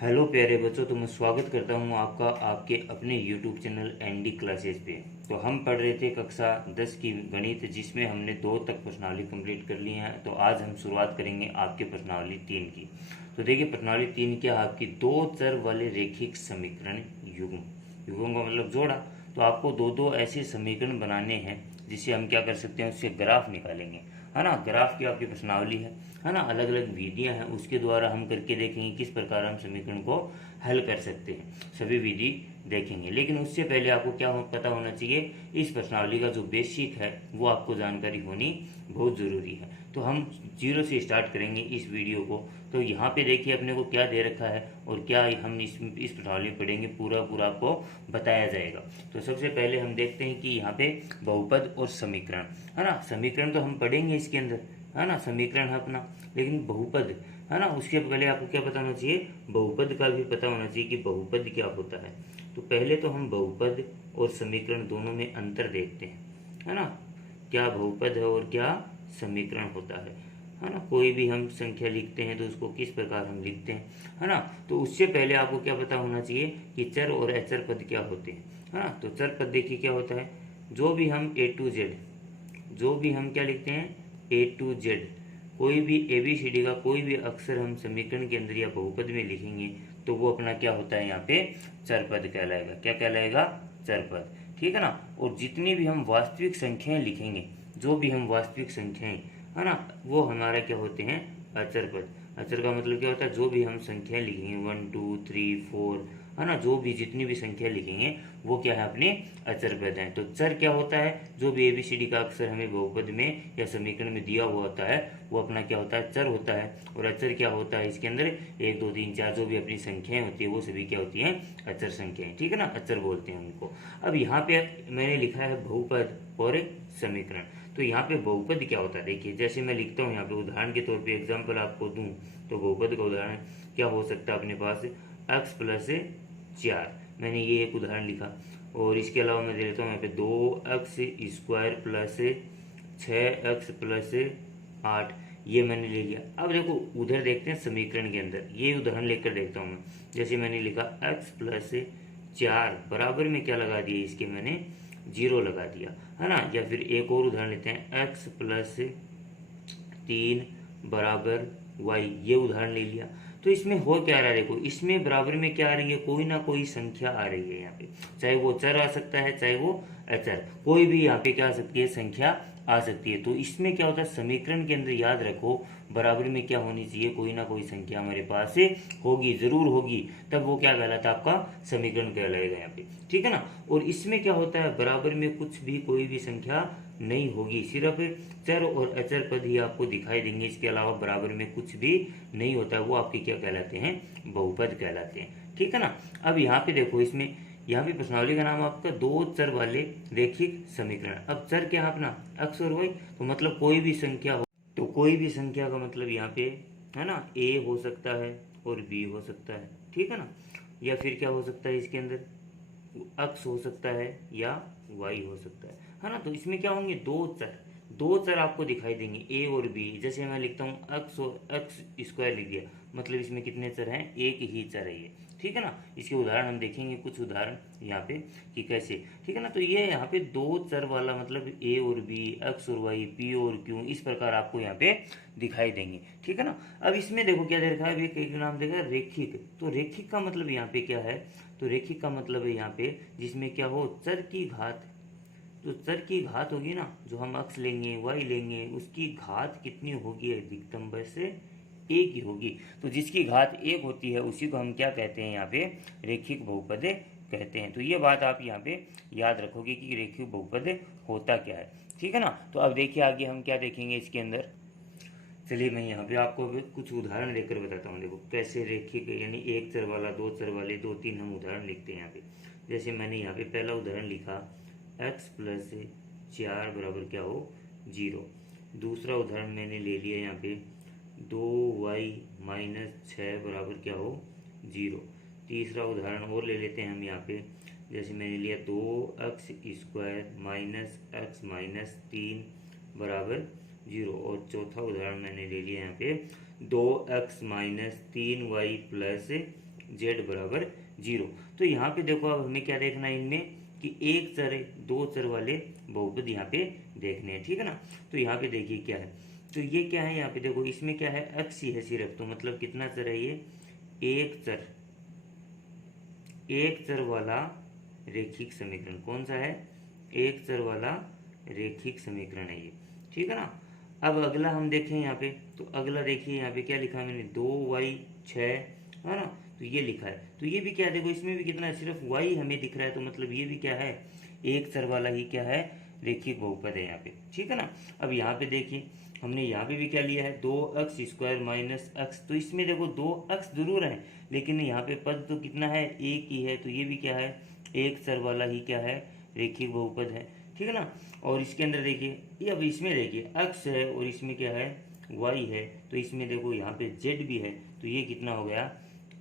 Hello प्यारे बच्चों, तो मैं स्वागत करता हूं आपका आपके अपने यूट्यूब चैनल एनडी क्लासेस पे। तो हम पढ़ रहे थे कक्षा 10 की गणित, जिसमें हमने 2 तक प्रश्नावली कंप्लीट कर ली है। तो आज हम शुरुआत करेंगे आपके प्रश्नावली 3 की। तो देखिए, प्रश्नावली 3 क्या आपकी 2 चर वाले रेखिक समीकरण युग्म। युग्म का मतलब जोड़ा। तो आपको दो दो ऐसे समीकरण बनाने हैं जिससे हम क्या कर सकते हैं, उससे ग्राफ निकालेंगे, है ना। ग्राफ की आपकी प्रश्नावली है ना। अलग अलग विधियां हैं, उसके द्वारा हम करके देखेंगे किस प्रकार हम समीकरण को हल कर सकते हैं। सभी विधि देखेंगे, लेकिन उससे पहले आपको क्या पता होना चाहिए, इस प्रश्नावली का जो बेसिक है वो आपको जानकारी होनी बहुत ज़रूरी है। तो हम जीरो से स्टार्ट करेंगे इस वीडियो को। तो यहाँ पे देखिए अपने को क्या दे रखा है और क्या हम इस प्रश्नावली में पढ़ेंगे, पूरा पूरा आपको बताया जाएगा। तो सबसे पहले हम देखते हैं कि यहाँ पे बहुपद और समीकरण, है ना। समीकरण तो हम पढ़ेंगे इसके अंदर, है ना, समीकरण है अपना। लेकिन बहुपद, है ना, उसके पहले आपको क्या पता होना चाहिए, बहुपद का भी पता होना चाहिए कि बहुपद क्या होता है। तो पहले तो हम बहुपद और समीकरण दोनों में अंतर देखते हैं, है ना। क्या बहुपद है और क्या समीकरण होता है ना। कोई भी हम संख्या लिखते हैं तो उसको किस प्रकार हम लिखते हैं, है ना। तो उससे पहले आपको क्या पता होना चाहिए कि चर और अचर पद क्या होते हैं, है ना। तो चर पद देखिए क्या होता है, जो भी हम ए टू जेड, जो भी हम क्या लिखते हैं, ए टू जेड, कोई भी ए बी सी डी का कोई भी अक्षर हम समीकरण के अंदर या बहुपद में लिखेंगे तो वो अपना क्या होता है, यहाँ पे चर पद कहलाएगा। क्या कहलाएगा, चर पद, ठीक है ना। और जितनी भी हम वास्तविक संख्याएं लिखेंगे, जो भी हम वास्तविक संख्याएं, है ना, वो हमारा क्या होते हैं, अचर पद। अचर का मतलब क्या होता है, जो भी हम संख्याएं लिखेंगे 1 2 3 4, है ना, जो भी जितनी भी संख्या लिखेंगे वो क्या है, अपने अचर पद हैं। तो चर क्या होता है, जो भी एबीसीडी का अक्षर हमें बहुपद में या समीकरण में दिया हुआ होता है वो अपना क्या होता है, चर होता है। और अचर क्या होता है, इसके अंदर 1 2 3 4 जो भी अपनी संख्याएं होती है वो सभी क्या होती हैं, अचर संख्याएं, ठीक है ना, अचर बोलते हैं उनको। अब यहाँ पे मैंने लिखा है बहुपद और एक समीकरण। तो यहाँ पे बहुपद क्या होता है, देखिए जैसे मैं लिखता हूँ यहाँ पे उदाहरण के तौर पे एग्जाम्पल आपको दूं, तो बहुपद का उदाहरण क्या हो सकता है अपने पास, x प्लस 4, मैंने ये एक उदाहरण लिखा। और इसके अलावा मैं दे देता हूँ यहाँ पे 2x square plus 6x plus 8, ये मैंने ले लिया। अब देखो उधर देखते हैं समीकरण के अंदर, ये उदाहरण लेकर देखता हूँ मैं। जैसे मैंने लिखा x प्लस 4 बराबर में क्या लगा दिया, इसके मैंने 0 लगा दिया, है ना। या फिर एक और उदाहरण लेते हैं, x प्लस 3 बराबर y, ये उदाहरण ले लिया। तो इसमें हो क्या रहा है, देखो इसमें बराबर में क्या आ रही है, कोई ना कोई संख्या आ रही है यहाँ पे, चाहे वो चर आ सकता है चाहे वो अचर, कोई भी यहाँ पे क्या आ सकती है, संख्या आ सकती है। तो इसमें क्या होता है, समीकरण के अंदर याद रखो बराबर में क्या होनी चाहिए, कोई ना कोई संख्या हमारे पास से होगी, जरूर होगी, तब वो क्या कहलाता है, आपका समीकरण कहलाएगा यहाँ पे, ठीक है ना। और इसमें क्या होता है, बराबर में कुछ भी कोई भी संख्या नहीं होगी, सिर्फ चर और अचर पद ही आपको दिखाई देंगे। इसके अलावा बराबर में कुछ भी नहीं होता है, वो आपके क्या कहलाते हैं, बहुपद कहलाते हैं, ठीक है ना। अब यहाँ पे देखो, इसमें यहाँ पे प्रश्नावली का नाम आपका 2 चर वाले रेखिक समीकरण। अब चर क्या है अपना, x और y, तो मतलब कोई भी संख्या हो, तो कोई भी संख्या का मतलब यहाँ पे, है ना, a हो सकता है और b हो सकता है, ठीक है ना। या फिर क्या हो सकता है, इसके अंदर x हो सकता है या y हो सकता है ना। तो इसमें क्या होंगे, दो चर आपको दिखाई देंगे, a और b। जैसे मैं लिखता हूँ x और x स्क्वायर लिख दिया, मतलब इसमें कितने चर हैं, एक ही चर है ये, ठीक है ना। इसके उदाहरण हम देखेंगे, कुछ उदाहरण यहाँ पे कि कैसे, ठीक है ना। तो ये यहाँ पे 2 चर वाला मतलब a और b, x और y, p और q, इस प्रकार आपको यहाँ पे दिखाई देंगे, ठीक है ना। अब इसमें देखो क्या दे रखा है, एक नाम देगा रेखिक। तो रेखिक का मतलब यहाँ पे क्या है, तो रेखिक का मतलब है यहाँ पे जिसमें क्या हो, चर की घात, तो चर की घात होगी ना, जो हम x लेंगे y लेंगे, उसकी घात कितनी होगी, अधिकतम बस एक ही होगी। तो जिसकी घात एक होती है उसी को हम क्या कहते हैं, यहाँ पे रेखिक बहुपद कहते हैं। तो ये बात आप यहाँ पे याद रखोगे कि रेखिक बहुपद होता क्या है, ठीक है ना। तो अब देखिए आगे हम क्या देखेंगे इसके अंदर। चलिए मैं यहाँ पे आपको अभी कुछ उदाहरण लेकर बताता हूँ। देखो कैसे रेखिक, यानी एक चर वाला, 2 चर वाले, 2 3 हम उदाहरण लिखते हैं यहाँ पे। जैसे मैंने यहाँ पे पहला उदाहरण लिखा, x प्लस 4 बराबर क्या हो, 0। दूसरा उदाहरण मैंने ले लिया यहाँ पे, 2y माइनस 6 बराबर क्या हो, 0। तीसरा उदाहरण और ले लेते हैं हम यहाँ पे। जैसे मैंने लिया 2x square minus x minus 3 बराबर 0। और चौथा उदाहरण मैंने ले लिया यहाँ पे 2x minus 3y plus z बराबर 0। तो यहाँ पे देखो अब हमें क्या देखना है इनमें कि एक चर दो चर वाले बहुपद यहाँ पे देखने हैं, ठीक है ना। तो यहाँ पे देखिए क्या है, तो ये क्या है यहाँ पे देखो, इसमें क्या है x ही है सिर्फ, तो मतलब कितना चर है ये, एक चर वाला रेखिक समीकरण। कौन सा है, एक चर वाला रेखिक समीकरण है ये, ठीक है ना। अब अगला हम देखें यहाँ पे, तो अगला देखिए यहाँ पे क्या लिखा है मैंने, 2y 6 है ना, तो ये लिखा है। तो ये भी क्या है देखो, इसमें भी कितना है, सिर्फ y हमें दिख रहा है, तो मतलब ये भी क्या है, एक चर वाला ही क्या है, रेखिक बहुपद है यहाँ पे, ठीक है ना। अब यहाँ पे देखिए हमने यहाँ पे भी क्या लिया है, 2x² माइनस x। तो इसमें देखो 2x जरूर है, लेकिन यहाँ पे पद तो कितना है, एक ही है, तो ये भी क्या है, एक चर वाला ही क्या है, रेखिक बहुपद है, ठीक है ना। और इसके अंदर देखिए ये, अब इसमें देखिए x है और इसमें क्या है, y है, तो इसमें देखो यहाँ पे z भी है, तो ये कितना हो गया,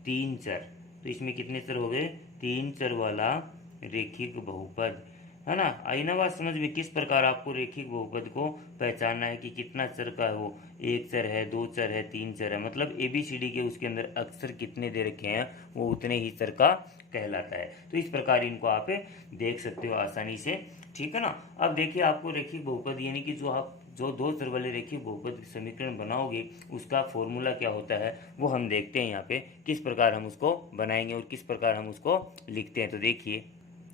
3 चर। तो इसमें कितने चर हो गए, 3 चर वाला रेखिक बहुपद, है ना। आई ना बात समझ में, किस प्रकार आपको रेखिक बहुपद को पहचानना है कि कितना चर का है वो, एक चर है, दो चर है, तीन चर है, मतलब ABCD के उसके अंदर अक्षर कितने दे रखे हैं वो उतने ही चर का कहलाता है। तो इस प्रकार इनको आप देख सकते हो आसानी से, ठीक है ना। अब देखिए आपको रेखिक बहुपद यानी कि जो दो चर वाले रेखिक बहुपद समीकरण बनाओगे उसका फॉर्मूला क्या होता है वो हम देखते हैं यहाँ पे, किस प्रकार हम उसको बनाएंगे और किस प्रकार हम उसको लिखते हैं।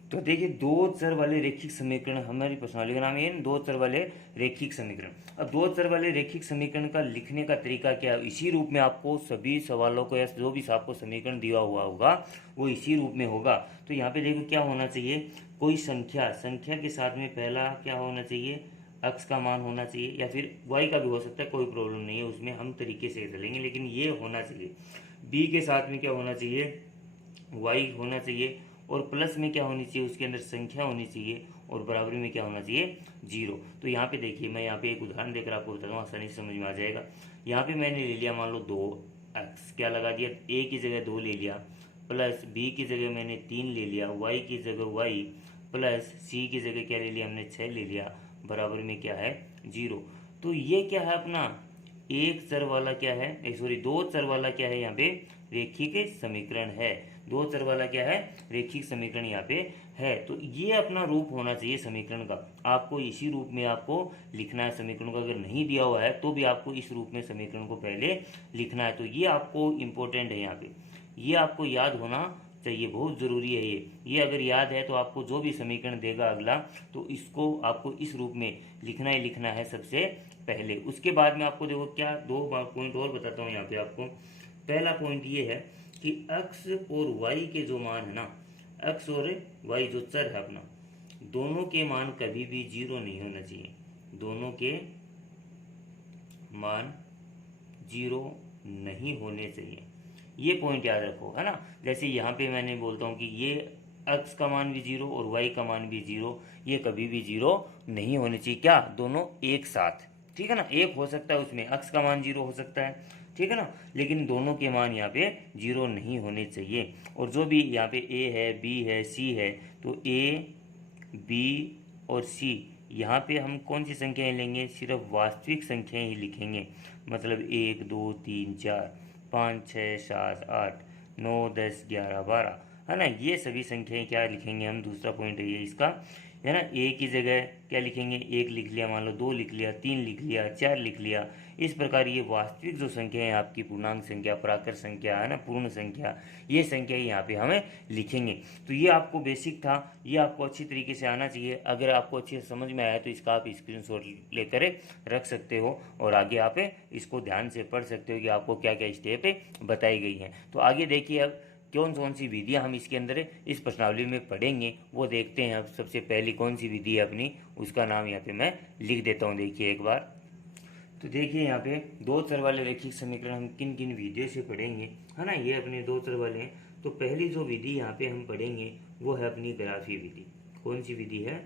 तो देखिए दो चर वाले रेखिक समीकरण, हमारी प्रश्नावली का नाम है दो चर वाले रेखिक समीकरण। अब दो चर वाले रेखिक समीकरण का लिखने का तरीका क्या है, इसी रूप में आपको सभी सवालों को या जो भी आपको समीकरण दिया हुआ होगा वो इसी रूप में होगा। तो यहाँ पे देखो क्या होना चाहिए, कोई संख्या के साथ में पहला क्या होना चाहिए, x का मान होना चाहिए, या फिर y का भी हो सकता है, कोई प्रॉब्लम नहीं है उसमें, हम तरीके से चलेंगे, लेकिन ये होना चाहिए। b के साथ में क्या होना चाहिए, y होना चाहिए, और प्लस में क्या होनी चाहिए, उसके अंदर संख्या होनी चाहिए, और बराबरी में क्या होना चाहिए, 0। तो यहाँ पे देखिए मैं यहाँ पे एक उदाहरण देकर आपको बताता हूँ, आसानी से समझ में आ जाएगा। यहाँ पे मैंने ले लिया मान लो 2x, क्या लगा दिया, a की जगह 2 ले लिया, प्लस b की जगह मैंने 3 ले लिया, y की जगह y, प्लस c की जगह क्या ले लिया हमने, 6 ले लिया, बराबर में क्या है, 0। तो ये क्या है अपना एक चर वाला क्या है, सॉरी दो चर वाला क्या है यहाँ पे, रेखिक समीकरण है। दो चर वाला क्या है, रेखिक समीकरण यहाँ पे है। तो ये अपना रूप होना चाहिए समीकरण का, आपको इसी रूप में आपको लिखना है समीकरण को। अगर नहीं दिया हुआ है तो भी आपको इस रूप में समीकरण को पहले लिखना है। तो ये आपको इम्पोर्टेंट है यहाँ पे, ये आपको याद होना चाहिए, बहुत ज़रूरी है ये अगर याद है तो आपको जो भी समीकरण देगा अगला, तो इसको आपको इस रूप में लिखना ही लिखना है सबसे पहले। उसके बाद में आपको देखो क्या दो पॉइंट और बताता हूँ यहाँ पे आपको। पहला पॉइंट ये है कि x और y के जो मान है ना, x और y जो चर है अपना, दोनों के मान कभी भी 0 नहीं होना चाहिए, दोनों के मान 0 नहीं होने चाहिए, ये पॉइंट याद रखो, है ना। जैसे यहाँ पे मैंने बोलता हूँ कि ये x का मान भी 0 और y का मान भी 0, ये कभी भी 0 नहीं होने चाहिए, क्या दोनों एक साथ, ठीक है ना। एक हो सकता है उसमें x का मान 0 हो सकता है, ठीक है ना, लेकिन दोनों के मान यहाँ पे 0 नहीं होने चाहिए। और जो भी यहाँ पे a है, b है, c है, तो a, b और c यहाँ पे हम कौन सी संख्याएं लेंगे, सिर्फ वास्तविक संख्याएं ही लिखेंगे, मतलब 1 2 3 4 5 6 7 8 9 10 11 12, है ना। ये सभी संख्याएं क्या लिखेंगे हम, दूसरा पॉइंट है ये इसका, है ना। ए की जगह क्या लिखेंगे, 1 लिख लिया, मान लो 2 लिख लिया, 3 लिख लिया, 4 लिख लिया। इस प्रकार ये वास्तविक जो संख्या है आपकी, पूर्णांक संख्या, प्राकृत संख्या, है ना, पूर्ण संख्या, ये संख्या यहाँ पे हमें लिखेंगे। तो ये आपको बेसिक था, ये आपको अच्छी तरीके से आना चाहिए। अगर आपको अच्छे से समझ में आया तो इसका आप स्क्रीनशॉट लेकर रख सकते हो और आगे आप इसको ध्यान से पढ़ सकते हो कि आपको क्या क्या स्टेप बताई गई हैं। तो आगे देखिए अब कौन सी विधियां हम इसके अंदर इस प्रश्नावली में पढ़ेंगे वो देखते हैं। अब सबसे पहली कौन सी विधि है अपनी, उसका नाम यहाँ पे मैं लिख देता हूँ, देखिए एक बार। तो देखिए यहाँ पे दो चर वाले रेखिक समीकरण हम किन किन विधियों से पढ़ेंगे, है ना। ये अपने दो चर वाले हैं। तो पहली जो विधि यहाँ पे हम पढ़ेंगे वो है अपनी ग्राफी विधि। कौन सी विधि है,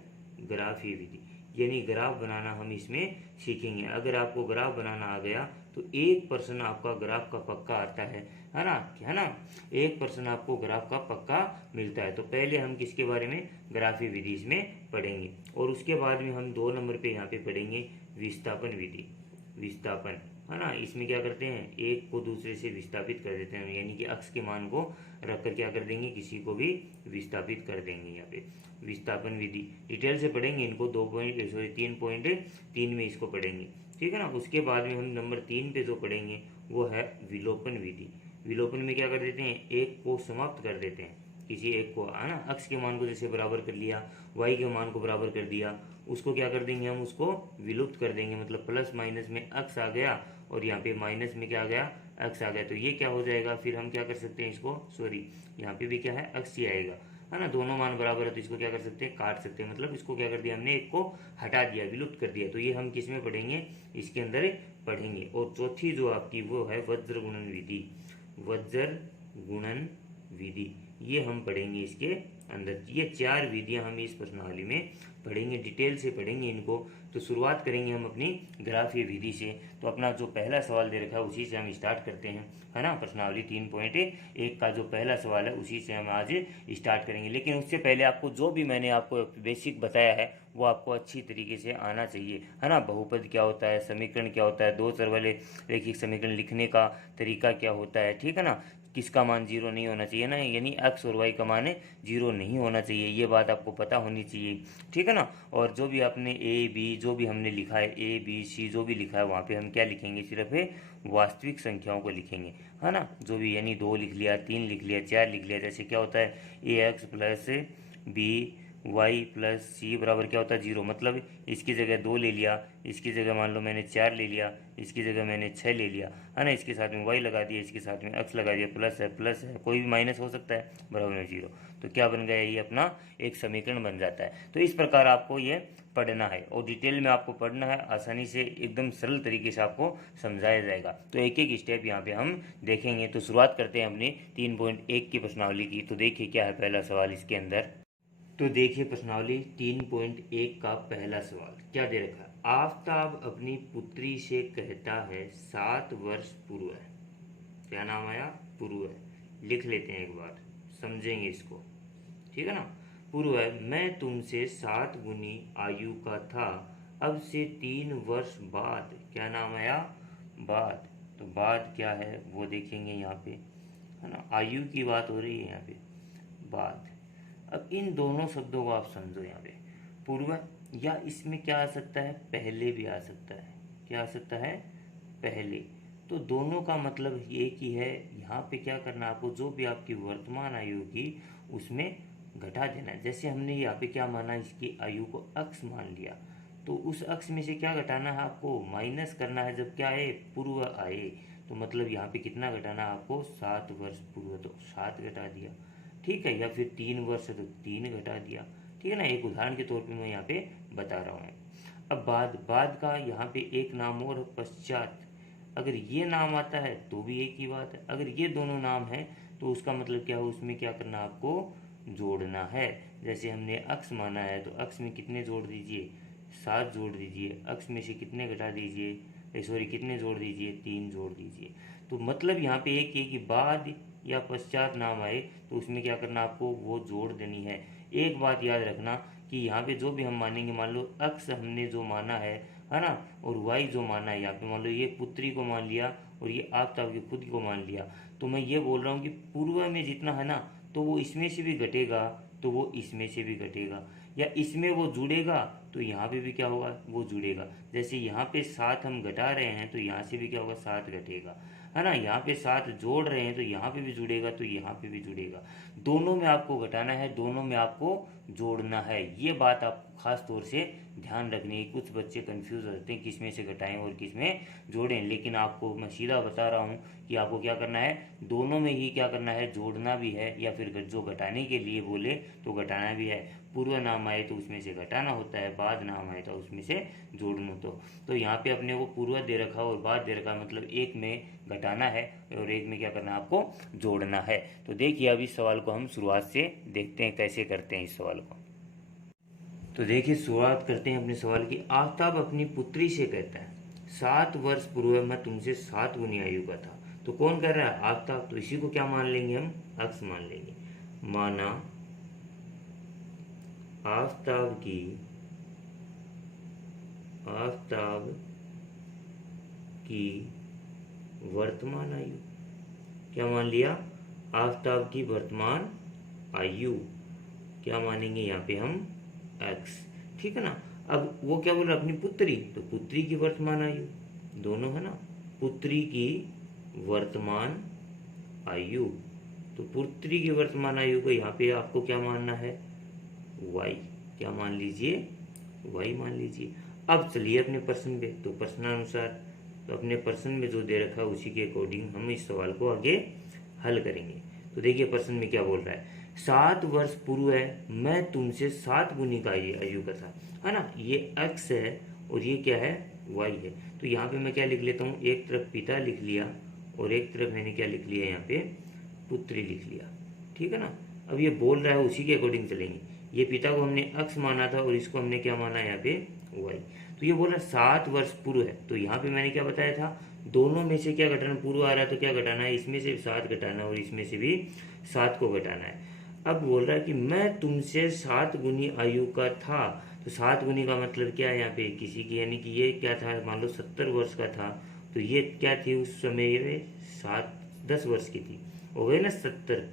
ग्राफी विधि, यानी ग्राफ बनाना हम इसमें सीखेंगे। अगर आपको ग्राफ बनाना आ गया तो 1% आपका ग्राफ का पक्का आता है ना, 1% आपको ग्राफ का पक्का मिलता है। तो पहले हम किसके बारे में, ग्राफी विधि इसमें पढ़ेंगे, और उसके बाद में हम 2 नंबर पे यहाँ पे पढ़ेंगे विस्थापन विधि। विस्थापन, है ना। इसमें क्या करते हैं, एक को दूसरे से विस्थापित कर देते हैं, यानी कि अक्स के मान को रख कर क्या कर देंगे, किसी को भी विस्थापित कर देंगे। यहाँ पे विस्थापन विधि डिटेल से पढ़ेंगे इनको, 3.3 में इसको पढ़ेंगे, ठीक है ना। उसके बाद में हम नंबर 3 पे जो पढ़ेंगे वो है विलोपन विधि। विलोपन में क्या कर देते हैं, एक को समाप्त कर देते हैं, किसी एक को, है ना। अक्स के मान को जैसे बराबर कर लिया, वाई के मान को बराबर कर दिया, उसको क्या कर देंगे हम, उसको विलुप्त कर देंगे, मतलब प्लस माइनस में अक्स आ गया और यहाँ पे माइनस में क्या आ गया, अक्स आ गया। तो ये क्या हो जाएगा, फिर हम क्या कर सकते हैं इसको, सॉरी यहाँ पे भी क्या है, अक्स ही आएगा, है ना। दोनों मान बराबर है तो इसको क्या कर सकते हैं, काट सकते हैं, मतलब इसको क्या कर दिया हमने, एक को हटा दिया, विलुप्त कर दिया। तो ये हम किस में पढ़ेंगे, इसके अंदर पढ़ेंगे। और चौथी जो आपकी वो है वज्र गुणन विधि। वज्र गुणन विधि ये हम पढ़ेंगे इसके अंदर। ये 4 विधियां हम इस प्रश्नावली में पढ़ेंगे, डिटेल से पढ़ेंगे इनको। तो शुरुआत करेंगे हम अपनी ग्राफीय विधि से। तो अपना जो पहला सवाल दे रखा है उसी से हम स्टार्ट करते हैं, है ना। प्रश्नावली 3.1 का जो पहला सवाल है उसी से हम आज स्टार्ट करेंगे। लेकिन उससे पहले आपको जो भी मैंने आपको बेसिक बताया है वो आपको अच्छी तरीके से आना चाहिए, है ना। बहुपद क्या होता है, समीकरण क्या होता है, दो चर वाले रैखिक समीकरण लिखने का तरीका क्या होता है, ठीक है ना। किसका मान 0 नहीं होना चाहिए ना, यानी एक्स और वाई का मान 0 नहीं होना चाहिए, ये बात आपको पता होनी चाहिए, ठीक है ना। और जो भी आपने ए बी जो भी हमने लिखा है, ए बी सी जो भी लिखा है वहाँ पे हम क्या लिखेंगे, सिर्फ वास्तविक संख्याओं को लिखेंगे, है ना। जो भी, यानी 2 लिख लिया, 3 लिख लिया, 4 लिख लिया। जैसे क्या होता है, A X plus B Y plus C बराबर क्या होता है, 0। मतलब इसकी जगह 2 ले लिया, इसकी जगह मान लो मैंने 4 ले लिया, इसकी जगह मैंने 6 ले लिया, है ना। इसके साथ में वाई लगा दिया, इसके साथ में एक्स लगा दिया, प्लस है, कोई भी माइनस हो सकता है, बराबर में 0। तो क्या बन गया, ये अपना एक समीकरण बन जाता है। तो इस प्रकार आपको ये पढ़ना है और डिटेल में आपको पढ़ना है, आसानी से एकदम सरल तरीके से आपको समझाया जाएगा। तो एक एक स्टेप यहाँ पे हम देखेंगे। तो शुरुआत करते हैं अपनी 3.1 की प्रश्नावली की। तो देखिए क्या है पहला सवाल इसके अंदर। तो देखिए प्रश्नावली 3.1 का पहला सवाल क्या दे रखा है, आफताब अपनी पुत्री से कहता है 7 वर्ष पूर्व है, क्या नाम आया, पूर्व है। लिख लेते हैं एक बार, समझेंगे इसको, ठीक है ना। पूर्व है, मैं तुमसे 7 गुनी आयु का था, अब से 3 वर्ष बाद, क्या नाम आया, बाद। तो बाद क्या है वो देखेंगे यहाँ पे, है ना। आयु की बात हो रही है यहाँ पे, बाद। अब इन दोनों शब्दों को आप समझो, यहाँ पे पूर्व, या इसमें क्या आ सकता है, पहले भी आ सकता है, क्या आ सकता है, पहले। तो दोनों का मतलब एक ही है। यहाँ पे क्या करना है आपको, जो भी आपकी वर्तमान आयु की उसमें घटा देना है। जैसे हमने यहाँ पे क्या माना, इसकी आयु को अक्स मान लिया, तो उस अक्स में से क्या घटाना है आपको, माइनस करना है जब क्या आए, पूर्व आए। तो मतलब यहाँ पे कितना घटाना है आपको, 7 वर्ष पूर्व, तो 7 घटा दिया, ठीक है। या फिर 3 वर्ष है तो 3 घटा दिया, ठीक है ना। एक उदाहरण के तौर पे मैं यहाँ पे बता रहा हूँ। अब बाद का यहाँ पे एक नाम और पश्चात, अगर ये नाम आता है तो भी एक ही बात है, अगर ये दोनों नाम है तो उसका मतलब क्या है, उसमें क्या करना आपको, जोड़ना है। जैसे हमने अक्स माना है तो अक्स में कितने जोड़ दीजिए, 7 जोड़ दीजिए, अक्स में से कितने घटा दीजिए, सॉरी कितने जोड़ दीजिए, 3 जोड़ दीजिए। तो मतलब यहाँ पे एक है कि बाद या पश्चात नाम आए तो उसमें क्या करना आपको, वो जोड़ देनी है। एक बात याद रखना कि यहाँ पे जो भी हम मानेंगे, मान लो अक्स हमने जो माना है ना, और वाई जो माना है, यहाँ पे मान लो ये पुत्री को मान लिया और ये आफ्ताब की खुद को मान लिया। तो मैं ये बोल रहा हूँ कि पूर्व में जितना है ना, तो वो इसमें से भी घटेगा, तो वो इसमें से भी घटेगा, या इसमें वो जुड़ेगा तो यहाँ पे भी क्या होगा, वो जुड़ेगा। जैसे यहाँ पे 7 हम घटा रहे हैं तो यहाँ से भी क्या होगा, 7 घटेगा, है ना। यहाँ पे 7 जोड़ रहे हैं तो यहाँ पे भी जुड़ेगा, तो यहाँ पे भी जुड़ेगा। दोनों में आपको घटाना है, दोनों में आपको जोड़ना है, ये बात आपको खास तौर से ध्यान रखनी है। कुछ बच्चे कंफ्यूज हो जाते हैं किस में से घटाएं और किस में जोड़ें, लेकिन आपको मैं सीधा बता रहा हूँ कि आपको क्या करना है, दोनों में ही क्या करना है, जोड़ना भी है, या फिर जो घटाने के लिए बोले तो घटाना भी है। पूर्व नाम आए तो उसमें से घटाना होता है, बाद नाम आए तो उसमें से जोड़ना। तो यहाँ पे अपने को पूर्व दे रखा और बाद दे रखा, मतलब एक में घटाना है और एक में क्या करना है, आपको जोड़ना है। तो देखिए अब इस सवाल को हम शुरुआत से देखते हैं कैसे करते हैं इस सवाल को। तो देखिए शुरुआत करते हैं अपने सवाल की। आफ्ताब अपनी पुत्री से कहता है 7 वर्ष पूर्व मैं तुमसे 7 गुनी आयु का था। तो कौन कह रहा है, आफ्ताब। तो इसी को क्या मान लेंगे हम, अक्स मान लेंगे। माना आफ्ताब की वर्तमान आयु, क्या मान लिया, आफताब की वर्तमान आयु, क्या मानेंगे यहाँ पे हम, x, ठीक है ना। अब वो क्या बोल रहा है, अपनी पुत्री, तो पुत्री की वर्तमान आयु, दोनों है ना, पुत्री की वर्तमान आयु, तो पुत्री की वर्तमान आयु को यहाँ पे आपको क्या मानना है, y, क्या मान लीजिए, y मान लीजिए। अब चलिए अपने प्रश्न पे, तो प्रश्नानुसार, तो अपने प्रश्न में जो दे रखा है उसी के अकॉर्डिंग हम इस सवाल को आगे हल करेंगे। तो देखिए प्रश्न में क्या बोल रहा है, 7 वर्ष पूर्व है मैं तुमसे 7 गुनी का आयु का था, है ना, ये x है और ये क्या है, y है। तो यहाँ पे मैं क्या लिख लेता हूँ, एक तरफ पिता लिख लिया और एक तरफ मैंने क्या लिख लिया, यहाँ पे पुत्री लिख लिया, ठीक है ना। अब ये बोल रहा है उसी के अकॉर्डिंग चलेंगे, ये पिता को हमने x माना था और इसको हमने क्या माना, यहाँ पे y। तो ये बोला 7 वर्ष पूर्व है, तो यहाँ पे मैंने क्या बताया था, दोनों में से क्या घटाना, पूर्व आ रहा है तो क्या घटाना है, इसमें से 7 घटाना और इसमें से भी 7 को घटाना है। अब बोल रहा है कि मैं तुमसे 7 गुनी आयु का था, तो 7 गुनी का मतलब क्या है यहाँ पे, किसी की, यानी कि ये क्या था, मान लो 70 वर्ष का था, तो ये क्या थी उस समय में, 10 वर्ष की थी, हो गई ना 70,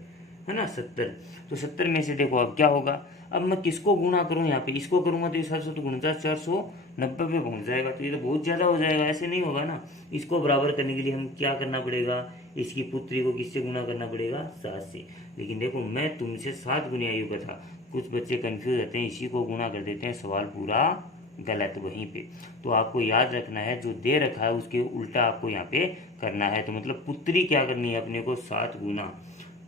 है ना 70। तो 70 में से देखो अब क्या होगा, अब मैं किसको गुणा करूं, यहाँ पे इसको करूंगा तो इस 700 तो 490 पे पहुंच जाएगा, तो ये तो बहुत ज़्यादा हो जाएगा, ऐसे नहीं होगा ना। इसको बराबर करने के लिए हम क्या करना पड़ेगा, इसकी पुत्री को किससे गुणा करना पड़ेगा, 7 से। लेकिन देखो मैं तुमसे 7 गुनी आयु का था, कुछ बच्चे कन्फ्यूज रहते हैं, इसी को गुणा कर देते हैं, सवाल पूरा गलत वहीं पे। तो आपको याद रखना है जो दे रखा है उसके उल्टा आपको यहाँ पे करना है। तो मतलब पुत्री क्या करनी है अपने को, 7 गुना,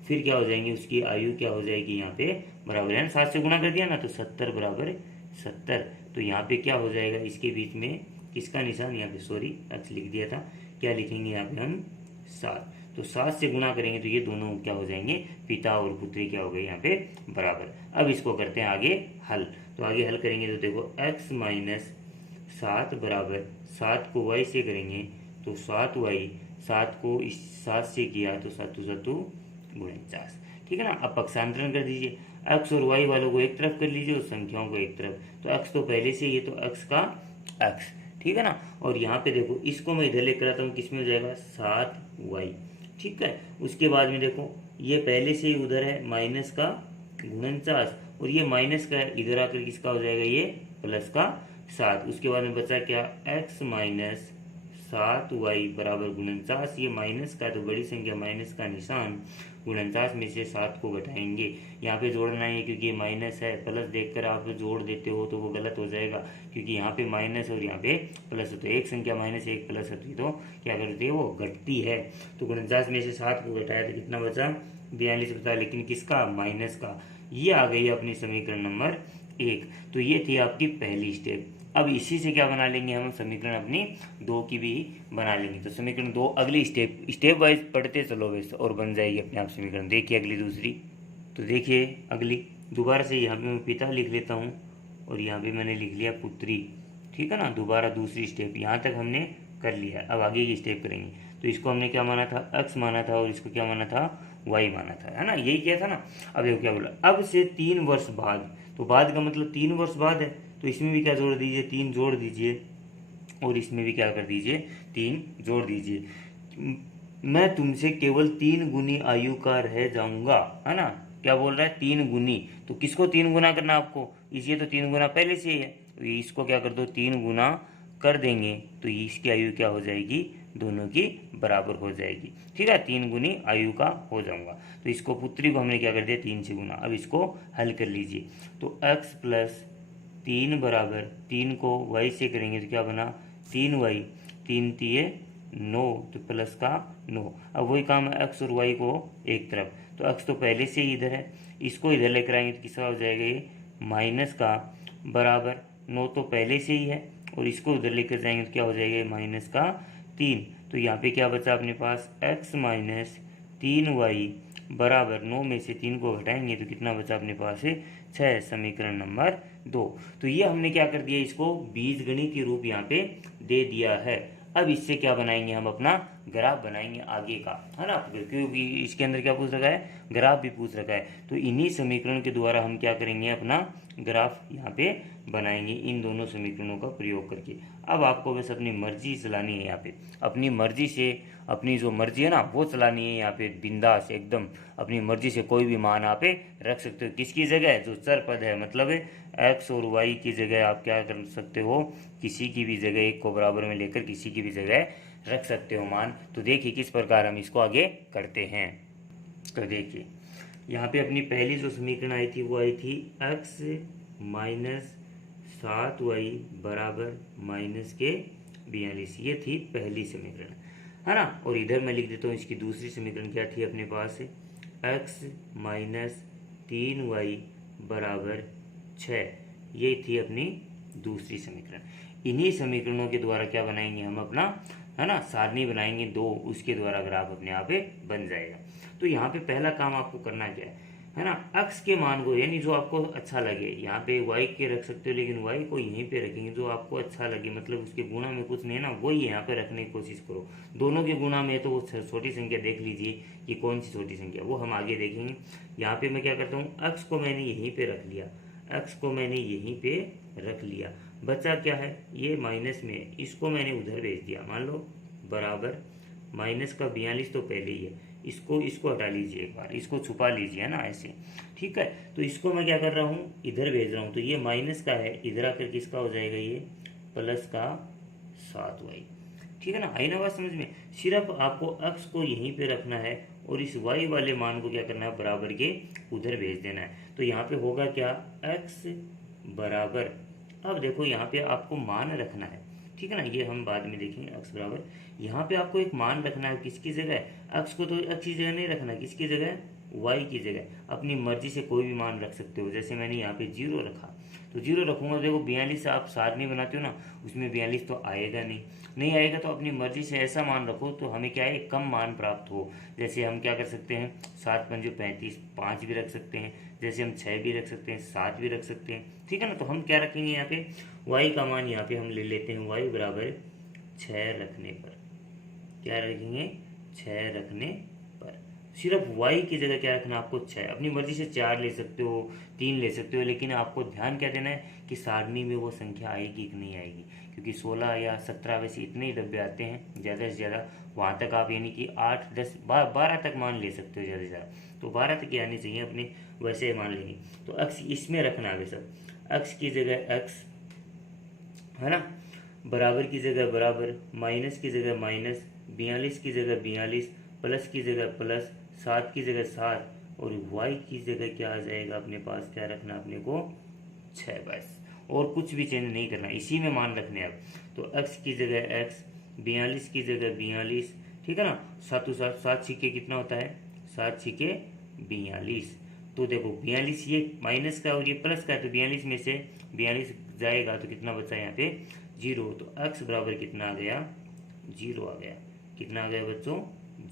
फिर क्या हो जाएंगे, उसकी आयु क्या हो जाएगी यहाँ पे बराबर है ना, 7 से गुणा कर दिया ना, तो 70 बराबर 70। तो यहाँ पे क्या हो जाएगा, इसके बीच में किसका निशान, यहाँ पे सॉरी x लिख दिया था, क्या लिखेंगे यहाँ पे हम 7। तो 7 से गुणा करेंगे तो ये दोनों क्या हो जाएंगे, पिता और पुत्री क्या हो गए यहाँ पे बराबर। अब इसको करते हैं आगे हल, तो आगे हल करेंगे तो देखो x माइनस 7 बराबर, 7 को y से करेंगे तो 7y, 7 को इस 7 से किया तो 7 7 49, ठीक है ना। अब पक्षांतरण कर दीजिए, x और y वालों को एक तरफ कर लीजिए और संख्याओं को एक तरफ, तो x तो पहले से ये, तो x का x, ठीक है ना। और यहाँ पे देखो इसको मैं इधर लेकर आता हूँ, किसमें हो जाएगा 7y, ठीक है। उसके बाद में देखो ये पहले से ही उधर है माइनस का 49, और ये माइनस का इधर आकर किसका हो जाएगा, ये प्लस का 7। उसके बाद में बचा क्या, x माइनस 7y बराबर 49, ये माइनस का, तो बड़ी संख्या माइनस का निशान, 49 में से 7 को घटाएंगे, यहाँ पे जोड़ना है क्योंकि ये माइनस है, प्लस देखकर आप जोड़ देते हो तो वो गलत हो जाएगा, क्योंकि यहाँ पे माइनस और यहाँ पे प्लस होता है, एक संख्या माइनस एक प्लस होती है तो क्या करती है, वो घटती है। तो 49 में से 7 को घटाया तो कितना बचा, 42 बचा, लेकिन किसका, माइनस का। ये आ गई अपनी समीकरण नंबर 1। तो ये थी आपकी पहली स्टेप। अब इसी से क्या बना लेंगे हम, समीकरण अपनी 2 की भी बना लेंगे। तो समीकरण 2 अगली स्टेप वाइज पढ़ते चलो वैसे, और बन जाएगी अपने आप समीकरण। देखिए अगली दूसरी, तो देखिए अगली, दोबारा से यहाँ पे मैं पिता लिख लेता हूँ और यहाँ पे मैंने लिख लिया पुत्री, ठीक है ना। दोबारा दूसरी स्टेप यहाँ तक हमने कर लिया, अब आगे की स्टेप करेंगे। तो इसको हमने क्या माना था, x माना था, और इसको क्या माना था, y माना था, है ना, यही किया था ना। अब देखो क्या बोला, अब से 3 वर्ष बाद, तो बाद का मतलब 3 वर्ष बाद है, तो इसमें भी क्या जोड़ दीजिए, 3 जोड़ दीजिए, और इसमें भी क्या कर दीजिए, 3 जोड़ दीजिए। मैं तुमसे केवल 3 गुनी आयु का रह जाऊंगा, है ना। क्या बोल रहा है, 3 गुनी, तो किसको 3 गुना करना आपको, इसे तो 3 गुना पहले से ही है, तो इसको क्या कर दो, 3 गुना कर देंगे तो इसकी आयु क्या हो जाएगी, दोनों की बराबर हो जाएगी, ठीक है। 3 गुनी आयु का हो जाऊंगा, तो इसको पुत्री को हमने क्या कर दिया, 3 से गुना। अब इसको हल कर लीजिए, तो x प्लस 3 बराबर, 3 को y से करेंगे तो क्या बना, 3y, 3 तिये 9, तो प्लस का 9। अब वही काम है, x और y को एक तरफ, तो x तो पहले से ही इधर है, इसको इधर लेकर आएंगे तो किसका हो जाएगा, ये माइनस का बराबर 9 तो पहले से ही है, और इसको उधर लेकर जाएंगे तो क्या हो जाएगा, माइनस का 3। तो यहाँ पे क्या बचा अपने पास, x माइनस 3y बराबर 9 में से 3 को घटाएंगे तो कितना बचा अपने पास है, 6, समीकरण नंबर 2। तो ये हमने क्या कर दिया, इसको बीजगणितीय रूप यहाँ पे दे दिया है। अब इससे क्या बनाएंगे हम अपना ग्राफ बनाएंगे आगे का, है ना, क्योंकि इसके अंदर क्या पूछ रखा है, ग्राफ भी पूछ रखा है। तो इन्हीं समीकरण के द्वारा हम क्या करेंगे, अपना ग्राफ यहाँ पे बनाएंगे इन दोनों समीकरणों का प्रयोग करके। अब आपको बस अपनी मर्जी चलानी है यहाँ पे, अपनी मर्जी से, अपनी जो मर्जी है ना वो चलानी है यहाँ पे, बिंदास एकदम अपनी मर्जी से कोई भी मान आप रख सकते हो। किसकी जगह, जो चर पद है, मतलब एक्स और वाई की जगह आप क्या कर सकते हो, किसी की भी जगह एक को बराबर में लेकर किसी की भी जगह रख सकते हो मान। तो देखिए किस प्रकार हम इसको आगे करते हैं। तो देखिए यहाँ पे अपनी पहली जो समीकरण आई थी वो आई थी x माइनस 7y बराबर माइनस के 42, ये थी पहली समीकरण, है ना। और इधर मैं लिख देता हूँ इसकी दूसरी समीकरण क्या थी अपने पास, x माइनस 3y बराबर 6, ये थी अपनी दूसरी समीकरण। इन्हीं समीकरणों के द्वारा क्या बनाएंगे हम अपना, है ना, सारणी बनाएंगे दो, उसके द्वारा ग्राफ अपने आप बन जाएगा। तो यहाँ पे पहला काम आपको करना क्या है ना, x के मान को, यानी जो आपको अच्छा लगे, यहाँ पे y के रख सकते हो लेकिन y को यहीं पे रखेंगे, जो आपको अच्छा लगे, मतलब उसके गुणा में कुछ नहीं है ना, वही यहाँ पे रखने की कोशिश करो। दोनों के गुणा में तो वो छोटी संख्या देख लीजिए कि कौन सी छोटी संख्या, वो हम आगे देखेंगे। यहाँ पे मैं क्या करता हूँ, x को मैंने यहीं पे रख लिया, x को मैंने यहीं पे रख लिया, बचा क्या है, ये माइनस में, इसको मैंने उधर भेज दिया, मान लो बराबर माइनस का 42 तो पहले ही है, इसको हटा लीजिए एक बार, इसको छुपा लीजिए, है ना, ऐसे, ठीक है। तो इसको मैं क्या कर रहा हूँ, इधर भेज रहा हूँ, तो ये माइनस का है, इधर आकर किसका हो जाएगा, ये प्लस का 7y, ठीक है ना, आई ना बात समझ में। सिर्फ आपको x को यहीं पे रखना है और इस y वाले मान को क्या करना है, बराबर के उधर भेज देना है। तो यहाँ पे होगा क्या, x बराबर, अब देखो यहाँ पे आपको मान रखना है, ठीक है ना, ये हम बाद में देखेंगे। x बराबर, यहाँ पे आपको एक मान रखना है, किसकी जगह, x को तो x की जगह नहीं रखना, किसकी जगह, y की जगह। अपनी मर्जी से कोई भी मान रख सकते हो, जैसे मैंने यहाँ पे 0 रखा, तो 0 रखूंगा, देखो 42 से आप सारणी बनाते हो ना, उसमें 42 तो आएगा नहीं आएगा, तो अपनी मर्जी से ऐसा मान रखो तो हमें क्या है, कम मान प्राप्त हो। जैसे हम क्या कर सकते हैं, 7 पंजे 35, 5 भी रख सकते हैं, जैसे हम 6 भी रख सकते हैं, 7 भी रख सकते हैं, ठीक है ना। तो हम क्या रखेंगे यहाँ पे, y का मान यहाँ पे हम ले लेते हैं, y बराबर 6 रखने पर, क्या रखेंगे, 6 रखने पर, सिर्फ y की जगह क्या रखना आपको, 6। अपनी मर्जी से 4 ले सकते हो, 3 ले सकते हो, लेकिन आपको ध्यान क्या देना है कि सारणी में वो संख्या आएगी कि नहीं आएगी, क्योंकि 16 या 17 वैसे इतने ही डब्बे आते हैं ज़्यादा से ज़्यादा, वहाँ तक आप यानी कि 8, 10, 12 तक मान ले सकते हो ज़्यादा से ज़्यादा, तो 12 तक ही आनी चाहिए अपने, वैसे मान लेंगे। तो x इसमें रखना है सब, x की जगह x, है ना, बराबर की जगह बराबर, माइनस की जगह माइनस, 42 की जगह 42, प्लस की जगह प्लस, 7 की जगह 7, और y की जगह क्या आ जाएगा अपने पास, क्या रखना अपने को, 6, बस, और कुछ भी चेंज नहीं करना, इसी में मान रखने अब। तो x की जगह x, 42 की जगह 42, ठीक है ना, 7 7 7 छिके कितना होता है, 7 छिके 42। तो देखो 42 ये माइनस का और ये प्लस का है, तो 42 में से 42 जाएगा तो कितना बचा यहाँ पे, 0। तो x बराबर कितना आ गया, 0 आ गया, कितना आ गया बच्चों,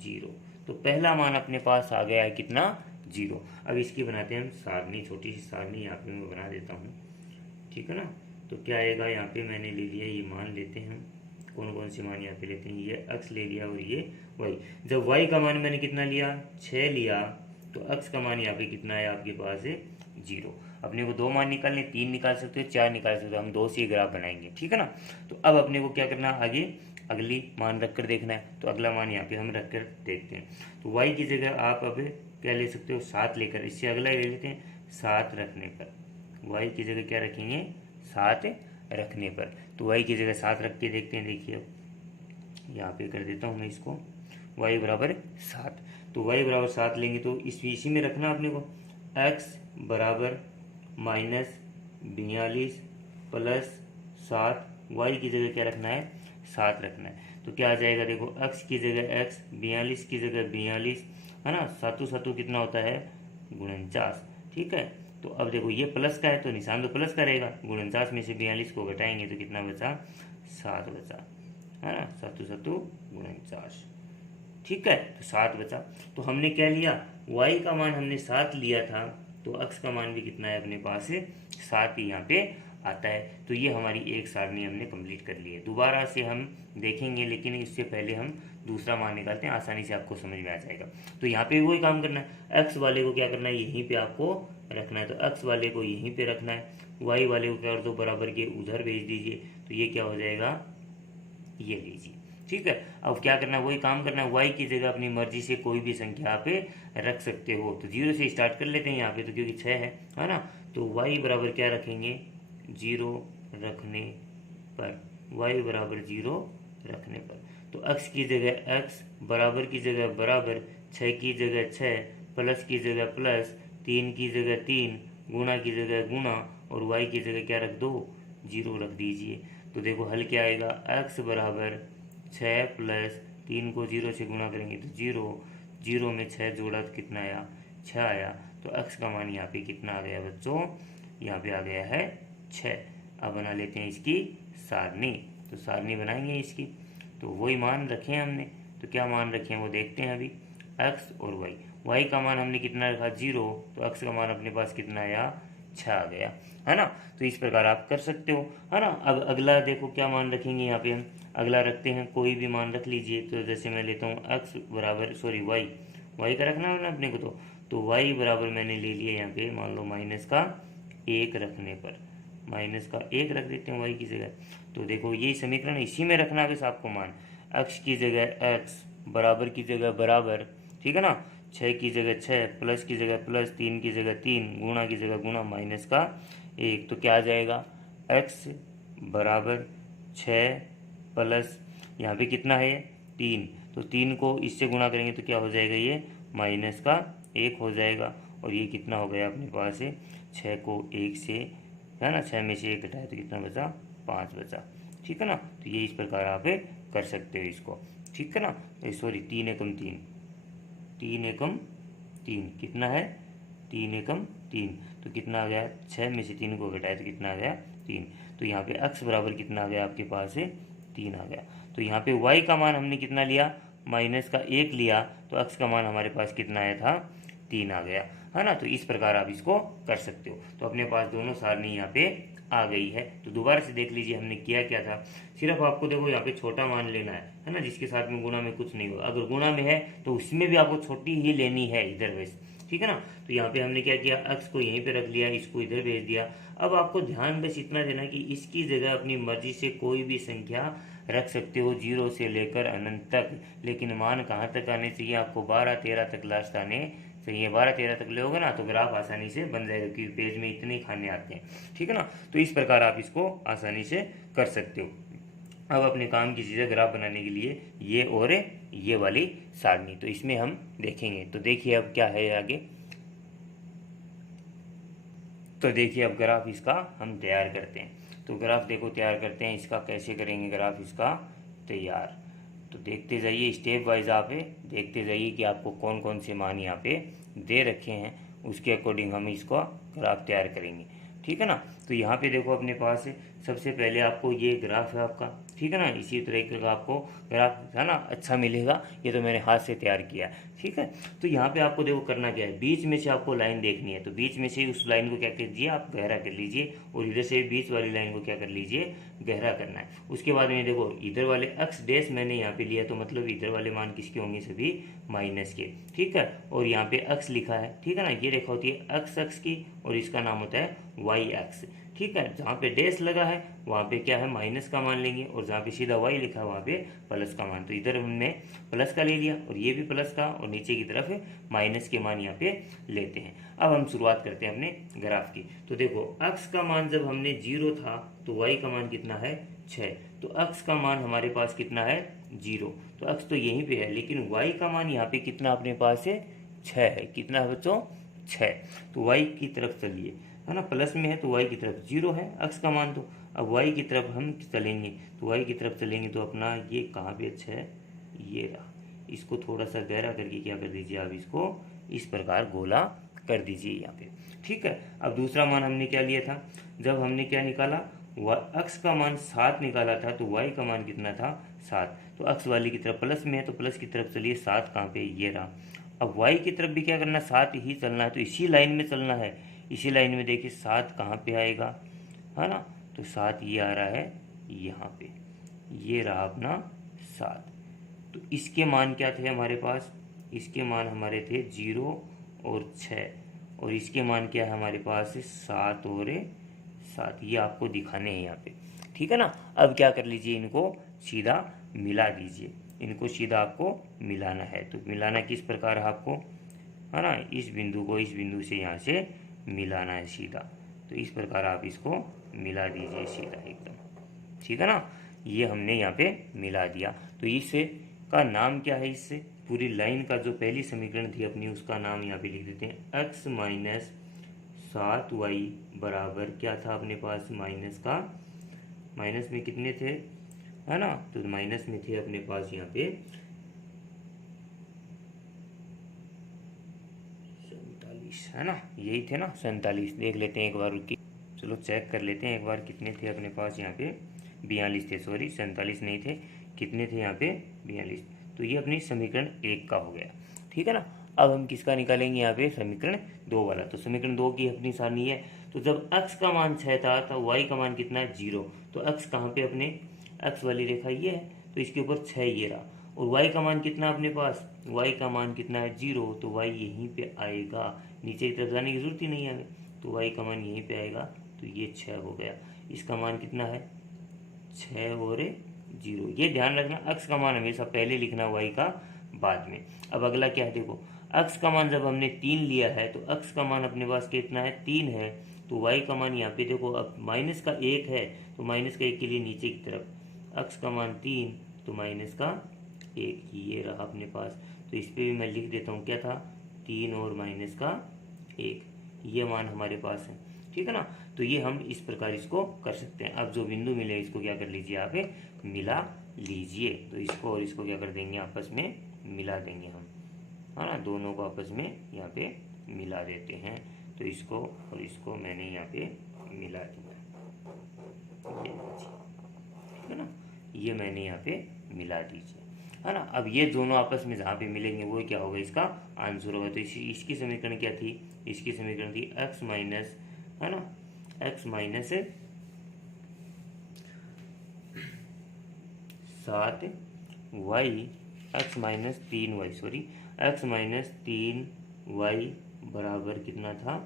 0। तो पहला मान अपने पास आ गया है कितना, 0। अब इसकी बनाते हैं हम सारणी, छोटी सी सारणी यहाँ पे मैं बना देता हूँ, ठीक है ना। तो क्या आएगा, यहाँ पे मैंने ले लिया, ये मान लेते हैं हम, कौन कौन से मान यहाँ पे लेते हैं, ये x ले लिया और ये y। जब y का मान मैंने कितना लिया, 6 लिया, तो x का मान यहाँ पे कितना है आपके पास है, 0। अपने को 2 मान निकालने, 3 निकाल सकते हो, 4 निकाल सकते हो, हम 2 से ही ग्राफ बनाएंगे, ठीक है ना। तो अब अपने को क्या करना, आगे अगली मान रख कर देखना है, तो अगला मान यहाँ पे हम रख कर देखते हैं। तो y की जगह आप अब क्या ले सकते हो, 7 लेकर, इससे अगला ले लेते हैं, 7 रखने पर, y की जगह क्या रखेंगे, 7 रखने पर। तो y की जगह 7 रख के देखते हैं, देखिए अब यहाँ पे कर देता हूँ मैं इसको, y बराबर 7। तो y बराबर 7 लेंगे तो इसी में रखना अपने को, x बराबर माइनस 42 प्लस 7, y की जगह क्या रखना है, 7 रखना है। तो क्या आ जाएगा, देखो x की जगह x, 42 की जगह 42, है ना, 7 7 कितना होता है, 49, ठीक है। तो अब देखो ये प्लस का है तो निशान तो प्लस का रहेगा, 49 में से 42 को घटाएंगे तो कितना बचा, 7 बचा, है ना, 7 7 49, ठीक है। तो 7 बचा। तो हमने क्या लिया, y का मान हमने 7 लिया था, तो x का मान भी कितना है अपने पास, 7 ही यहाँ पे आता है। तो ये हमारी एक सारणी हमने कंप्लीट कर ली है। दोबारा से हम देखेंगे, लेकिन इससे पहले हम दूसरा मान निकालते हैं, आसानी से आपको समझ में आ जाएगा। तो यहाँ पे वही काम करना है, एक्स वाले को क्या करना है, यहीं पे आपको रखना है, तो एक्स वाले को यहीं पे रखना है, वाई वाले को क्या कर दो, बराबर के उधर भेज दीजिए, तो ये क्या हो जाएगा, ये लीजिए। ठीक है, अब क्या करना है, वही काम करना है, y की जगह अपनी मर्जी से कोई भी संख्या यहाँ पे रख सकते हो। तो 0 से स्टार्ट कर लेते हैं यहाँ पे, तो क्योंकि 6 है ना, तो y बराबर क्या रखेंगे, 0 रखने पर, y बराबर 0 रखने पर, तो x की जगह x, बराबर की जगह बराबर, 6 की जगह 6, प्लस की जगह प्लस, 3 की जगह 3, गुणा की जगह गुणा, और y की जगह क्या रख दो, 0 रख दीजिए। तो देखो हल क्या आएगा, x बराबर 6 प्लस 3 को 0 से गुणा करेंगे तो 0, 0 में 6 जोड़ा तो कितना आया, 6 आया। तो x का मान यहाँ पे कितना आ गया बच्चों, यहाँ पे आ गया है 6। अब बना लेते हैं इसकी सारणी, तो सारणी बनाएंगे इसकी, तो वही मान रखे हैं हमने, तो क्या मान रखे हैं वो देखते हैं अभी, x और y का मान हमने कितना रखा, 0, तो x का मान अपने पास कितना आया, 6 आ गया, है ना। तो इस प्रकार आप कर सकते हो, है ना। अब अगला देखो क्या मान रखेंगे यहाँ पे हम, अगला रखते हैं, कोई भी मान रख लीजिए, तो जैसे मैं लेता हूँ x बराबर y का रखना है ना अपने को, तो y बराबर मैंने ले लिया यहाँ पे, मान लो -1 रखने पर, -1 रख देते हैं y की जगह। तो देखो यही समीकरण, इसी में रखना है बस आपको मान, x की जगह x, बराबर की जगह बराबर, ठीक है ना, 6 की जगह 6, प्लस की जगह प्लस, 3 की जगह 3, गुणा की जगह गुणा, -1, तो क्या आ जाएगा, x बराबर 6 प्लस, यहाँ पे कितना है 3, तो 3 को इससे गुणा करेंगे तो क्या हो जाएगा, ये -1 हो जाएगा, और ये कितना हो गया अपने पास है, 6 को 1 से, है ना, 6 में से 1 घटाए तो कितना बचा, 5 बचा, ठीक है ना। तो ये इस प्रकार आप कर सकते हो इसको, ठीक है ना। सॉरी 3 एकम 3, 3 एकम 3 कितना है, 3 एकम 3, तो कितना आ गया, 6 में से 3 को घटाए तो कितना आ गया, 3। तो यहाँ पे x बराबर कितना आ गया आपके पास है, 3 आ गया। तो यहाँ पे y का मान हमने कितना लिया, -1 लिया, तो x का मान हमारे पास कितना आया था, 3 आ गया, है ना। तो इस प्रकार आप इसको कर सकते हो। तो अपने पास दोनों सारणी यहाँ पे आ गई है। तो दोबारा से देख लीजिए हमने किया क्या था, सिर्फ आपको देखो यहाँ पे छोटा मान लेना है ना, जिसके साथ में गुणा में कुछ नहीं होगा, अगर गुणा में है तो उसमें भी आपको छोटी ही लेनी है इधर वैसे, ठीक है ना। तो यहाँ पे हमने क्या किया, x को यहीं पे रख लिया, इसको इधर भेज दिया। अब आपको ध्यान बस इतना देना कि इसकी जगह अपनी मर्जी से कोई भी संख्या रख सकते हो, 0 से लेकर अनंत तक, लेकिन मान कहाँ तक आने चाहिए, आपको 12-13 तक लास्ट आने चाहिए। 12-13 तक ले होगा ना तो ग्राफ आसानी से बन जाएगा, क्योंकि पेज में इतने ही खाने आते हैं, ठीक है ना। तो इस प्रकार आप इसको आसानी से कर सकते हो। अब अपने काम की चीज़ें ग्राफ बनाने के लिए ये और ये वाली सारणी, तो इसमें हम देखेंगे। तो देखिए अब क्या है आगे, तो देखिए अब ग्राफ इसका हम तैयार करते हैं। तो ग्राफ देखो तैयार करते हैं, इसका कैसे करेंगे ग्राफ इसका तैयार, तो देखते जाइए स्टेप वाइज, आप देखते जाइए कि आपको कौन कौन से मान यहाँ पे दे रखे हैं, उसके अकॉर्डिंग हम इसका ग्राफ तैयार करेंगे, ठीक है ना। तो यहाँ पे देखो अपने पास सबसे पहले आपको ये ग्राफ है आपका, ठीक है ना, इसी तरीके का आपको ग्राफ, है ना, अच्छा मिलेगा। ये तो मैंने हाथ से तैयार किया, ठीक है। तो यहाँ पे आपको देखो करना क्या है, बीच में से आपको लाइन देखनी है, तो बीच में से उस लाइन को क्या कर दीजिए, आप गहरा कर लीजिए, और इधर से बीच वाली लाइन को क्या कर लीजिए, गहरा करना है। उसके बाद में देखो इधर वाले x डैश मैंने यहाँ पे लिया, तो मतलब इधर वाले मान किसके होंगे, सभी माइनस के, ठीक है। और यहाँ पे x लिखा है, ठीक है ना, ये रेखा होती है x की, और इसका नाम होता है y, ठीक है। जहाँ पे डैश लगा है वहाँ पे क्या है, माइनस का मान लेंगे, और जहाँ पे सीधा y लिखा है वहाँ पे प्लस का मान, तो इधर हमने प्लस का ले लिया, और ये भी प्लस का, और नीचे की तरफ माइनस के मान यहाँ पे लेते हैं। अब हम शुरुआत करते हैं अपने ग्राफ की। तो देखो x का मान जब हमने 0 था तो y का मान कितना है, 6, तो x का मान हमारे पास कितना है, 0, तो x तो यहीं पे है, लेकिन y का मान यहाँ पे कितना अपने पास है, 6 है। कितना है बच्चों, 6। तो y की तरफ चलिए, है ना, प्लस में है तो y की तरफ 0 है x का मान, तो अब y की तरफ हम चलेंगे, तो y की तरफ चलेंगे तो अपना ये कहाँ पे 6, ये रहा, इसको थोड़ा सा गहरा करके क्या कर दीजिए, आप इसको इस प्रकार गोला कर दीजिए यहाँ पे, ठीक है। अब दूसरा मान हमने क्या लिया था, जब हमने क्या निकाला, x का मान 7 निकाला था, तो y का मान कितना था, 7, तो x वाली की तरफ प्लस में है तो प्लस की तरफ चलिए, 7 कहाँ पे, ये रहा। अब y की तरफ भी क्या करना, 7 ही चलना है, तो इसी लाइन में चलना है, इसी लाइन में देखिए 7 कहाँ पे आएगा, है ना, तो 7 ये आ रहा है यहाँ पे, ये रहा अपना 7। तो इसके मान क्या थे हमारे पास, इसके मान हमारे थे 0 और 6, और इसके मान क्या है हमारे पास 7 और 7। ये आपको दिखाने हैं यहाँ पे, ठीक है ना। अब क्या कर लीजिए, इनको सीधा मिला दीजिए, इनको सीधा आपको मिलाना है। तो मिलाना किस प्रकार है आपको, है ना, इस बिंदु को इस बिंदु से यहाँ से मिलाना है सीधा। तो इस प्रकार आप इसको मिला दीजिए सीधा एकदम, ठीक है ना। ये हमने यहाँ पे मिला दिया। तो इससे का नाम क्या है, इससे पूरी लाइन का जो पहली समीकरण थी अपनी उसका नाम यहाँ पे लिख देते हैं x माइनस 7y बराबर क्या था अपने पास, माइनस का, माइनस में कितने थे, है ना, तो माइनस में थे अपने पास यहाँ पे 47, है ना, यही थे ना 47। देख लेते हैं एक बार रुकी, चलो चेक कर लेते हैं एक बार कितने थे अपने पास यहाँ पे, 42 थे, सॉरी 47 नहीं थे, कितने थे यहाँ पे 42। तो ये अपनी समीकरण 1 का हो गया, ठीक है ना। अब हम किसका निकालेंगे यहाँ पे, समीकरण 2 वाला। तो समीकरण 2 की अपनी सारणी है, तो जब x का मान 6 था तो y का मान कितना है 0। तो x कहाँ पे अपने, x वाली रेखा ये है, तो इसके ऊपर 6 ये रहा, और y का मान कितना अपने पास, y का मान कितना है 0, तो y यहीं पे आएगा, नीचे की तरफ जाने की जरूरत ही नहीं है हमें, तो y का मान यहीं पे आएगा। तो ये 6 हो गया, इसका मान कितना है 6 और 0। ये ध्यान रखना, x का मान हमेशा पहले लिखना, y का बाद में। अब अगला क्या है देखो, x का मान जब हमने 3 लिया है तो x का मान अपने पास कितना है 3 है, तो y का मान यहाँ पे देखो, अब माइनस का 1 है तो माइनस का 1 के लिए नीचे की तरफ, x का मान 3 तो माइनस का 1, ये रहा अपने पास। तो इस पर भी मैं लिख देता हूँ क्या था, 3 और माइनस का 1, ये मान हमारे पास है, ठीक है ना। तो ये हम इस प्रकार इसको कर सकते हैं। अब जो बिंदु मिले इसको क्या कर लीजिए, आप मिला लीजिए। तो इसको और इसको क्या कर देंगे, आपस में मिला देंगे हम, है ना, दोनों को आपस में यहाँ पे मिला देते हैं। तो इसको और इसको मैंने यहाँ पे मिला दिया, ठीक है ना, ये मैंने यहाँ पे मिला दीजिए, है ना। अब ये दोनों आपस में जहाँ पे मिलेंगे वो क्या होगा, इसका आंसर होगा। तो इसकी समीकरण क्या थी, इसकी समीकरण थी x माइनस, है ना, x minus 7y, x minus 3y, sorry x minus 3y बराबर कितना था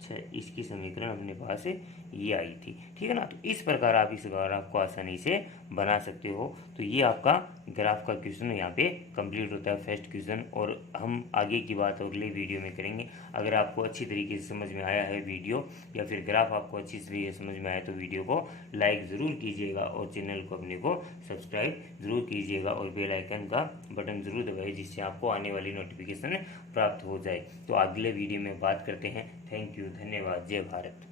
6। इसकी समीकरण अपने पास ये आई थी, ठीक है ना। तो इस प्रकार आप इस ग्राफ को आसानी से बना सकते हो। तो ये आपका ग्राफ का क्वेश्चन यहाँ पे कंप्लीट होता है, फर्स्ट क्वेश्चन। और हम आगे की बात अगले वीडियो में करेंगे। अगर आपको अच्छी तरीके से समझ में आया है वीडियो, या फिर ग्राफ आपको अच्छी तरीके से समझ में आया, तो वीडियो को लाइक ज़रूर कीजिएगा और चैनल को अपने को सब्सक्राइब ज़रूर कीजिएगा और बेल आइकन का बटन ज़रूर दबाइए, जिससे आपको आने वाली नोटिफिकेशन प्राप्त हो जाए। तो अगले वीडियो में बात करते हैं। थैंक यू, धन्यवाद, जय भारत।